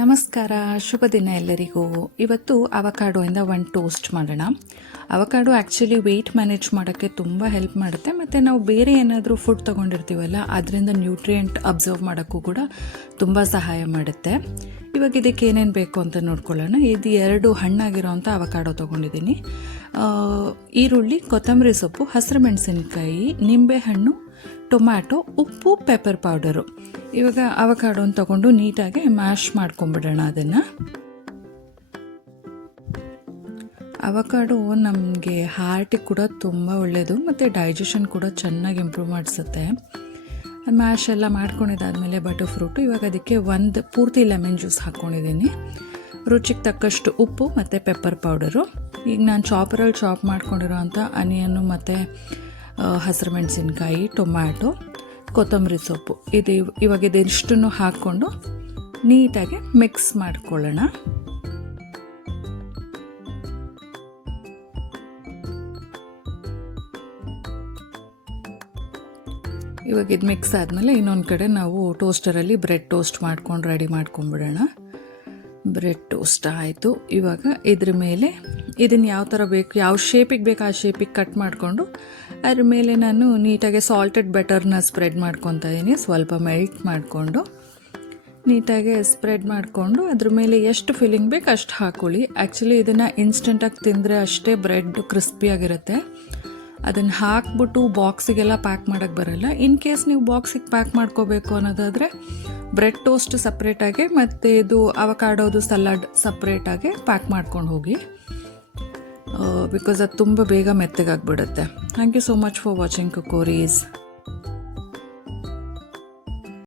ನಮಸ್ಕಾರ, ಶುಭ ದಿನ ಎಲ್ಲರಿಗೂ. ಇವತ್ತು ಅವಕಾಡೋಯಿಂದ ಒಂದು ಟೋಸ್ಟ್ ಮಾಡೋಣ. ಅವಕಾಡೋ ಆ್ಯಕ್ಚುಲಿ ವೆಯ್ಟ್ ಮ್ಯಾನೇಜ್ ಮಾಡೋಕ್ಕೆ ತುಂಬ ಹೆಲ್ಪ್ ಮಾಡುತ್ತೆ, ಮತ್ತು ನಾವು ಬೇರೆ ಏನಾದರೂ ಫುಡ್ ತೊಗೊಂಡಿರ್ತೀವಲ್ಲ ಅದರಿಂದ ನ್ಯೂಟ್ರಿಯೆಂಟ್ ಅಬ್ಸರ್ವ್ ಮಾಡೋಕ್ಕೂ ಕೂಡ ತುಂಬ ಸಹಾಯ ಮಾಡುತ್ತೆ. ಇವಾಗ ಇದಕ್ಕೆ ಏನೇನು ಬೇಕು ಅಂತ ನೋಡ್ಕೊಳ್ಳೋಣ. ಇದು 2 ಹಣ್ಣಾಗಿರೋವಂಥ ಅವಕಾಡೋ ತೊಗೊಂಡಿದ್ದೀನಿ. ಈರುಳ್ಳಿ, ಕೊತ್ತಂಬರಿ ಸೊಪ್ಪು, ಹಸಿರು ಮೆಣಸಿನ್ಕಾಯಿ, ನಿಂಬೆಹಣ್ಣು, ಟೊಮ್ಯಾಟೊ, ಉಪ್ಪು, ಪೆಪ್ಪರ್ ಪೌಡರು. ಇವಾಗ ಅವಕಾಡೋನ ತೊಗೊಂಡು ನೀಟಾಗಿ ಮ್ಯಾಶ್ ಮಾಡ್ಕೊಂಬಿಡೋಣ. ಅದನ್ನು ಅವಕಾಡೋ ನಮಗೆ ಹಾರ್ಟಿಗೆ ಕೂಡ ತುಂಬ ಒಳ್ಳೆಯದು ಮತ್ತು ಡೈಜೆಷನ್ ಕೂಡ ಚೆನ್ನಾಗಿ ಇಂಪ್ರೂವ್ ಮಾಡಿಸುತ್ತೆ. ಮ್ಯಾಶ್ ಎಲ್ಲ ಮಾಡ್ಕೊಂಡಿದ್ದಾದಮೇಲೆ ಬಟರ್ ಫ್ರೂಟು, ಇವಾಗ ಅದಕ್ಕೆ ಒಂದು ಪೂರ್ತಿ ಲೆಮನ್ ಜ್ಯೂಸ್ ಹಾಕ್ಕೊಂಡಿದ್ದೀನಿ. ರುಚಿಗೆ ತಕ್ಕಷ್ಟು ಉಪ್ಪು ಮತ್ತು ಪೆಪ್ಪರ್ ಪೌಡರು. ಈಗ ನಾನು ಚಾಪರಲ್ಲಿ ಚಾಪ್ ಮಾಡ್ಕೊಂಡಿರೋಂಥ ಆನಿಯನ್ನು ಮತ್ತು ಹಸಿರು ಮೆಣಸಿನ್ಕಾಯಿ, ಟೊಮ್ಯಾಟೊ, ಕೊತ್ತಂಬರಿ ಸೊಪ್ಪು ಇವಾಗ ಇದಿಷ್ಟನ್ನು ಹಾಕ್ಕೊಂಡು ನೀಟಾಗಿ ಮಿಕ್ಸ್ ಮಾಡ್ಕೊಳ್ಳೋಣ. ಇವಾಗ ಇದು ಮಿಕ್ಸ್ ಆದಮೇಲೆ ಇನ್ನೊಂದು ಕಡೆ ನಾವು ಟೋಸ್ಟರಲ್ಲಿ ಬ್ರೆಡ್ ಟೋಸ್ಟ್ ಮಾಡ್ಕೊಂಡು ರೆಡಿ ಮಾಡ್ಕೊಂಬಿಡೋಣ. ಬ್ರೆಡ್ ಟೋಸ್ಟ್ ಆಯಿತು. ಇವಾಗ ಇದ್ರ ಮೇಲೆ ಇದನ್ನು ಯಾವ ಥರ ಬೇಕು, ಯಾವ ಶೇಪಿಗೆ ಬೇಕು ಆ ಶೇಪಿಗೆ ಕಟ್ ಮಾಡಿಕೊಂಡು ಅದ್ರ ಮೇಲೆ ನಾನು ನೀಟಾಗಿ ಸಾಲ್ಟೆಡ್ ಬಟರ್ನ ಸ್ಪ್ರೆಡ್ ಮಾಡ್ಕೊತಾ ಇದ್ದೀನಿ. ಸ್ವಲ್ಪ ಮೆಲ್ಟ್ ಮಾಡಿಕೊಂಡು ನೀಟಾಗಿ ಸ್ಪ್ರೆಡ್ ಮಾಡಿಕೊಂಡು ಅದ್ರ ಮೇಲೆ ಎಷ್ಟು ಫಿಲ್ಲಿಂಗ್ ಬೇಕು ಅಷ್ಟು ಹಾಕ್ಕೊಳ್ಳಿ. ಆ್ಯಕ್ಚುಲಿ ಇದನ್ನು ಇನ್ಸ್ಟೆಂಟಾಗಿ ತಿಂದರೆ ಅಷ್ಟೇ ಬ್ರೆಡ್ ಕ್ರಿಸ್ಪಿಯಾಗಿರುತ್ತೆ. ಅದನ್ನು ಹಾಕ್ಬಿಟ್ಟು ಬಾಕ್ಸಿಗೆಲ್ಲ ಪ್ಯಾಕ್ ಮಾಡೋಕ್ಕೆ ಬರೋಲ್ಲ. ಇನ್ ಕೇಸ್ ನೀವು ಬಾಕ್ಸಿಗೆ ಪ್ಯಾಕ್ ಮಾಡ್ಕೋಬೇಕು ಅನ್ನೋದಾದರೆ ಬ್ರೆಡ್ ಟೋಸ್ಟ್ ಸಪ್ರೇಟಾಗಿ ಮತ್ತು ಇದು ಅವಕಾಡೋದು ಸಲಾಡ್ ಸಪ್ರೇಟಾಗಿ ಪ್ಯಾಕ್ ಮಾಡ್ಕೊಂಡು ಹೋಗಿ, ಬಿಕಾಸ್ ಅದು ತುಂಬ ಬೇಗ ಮೆತ್ತಗಾಗ್ಬಿಡುತ್ತೆ. Thank you so much for watching ಕುಕೋರೀಸ್.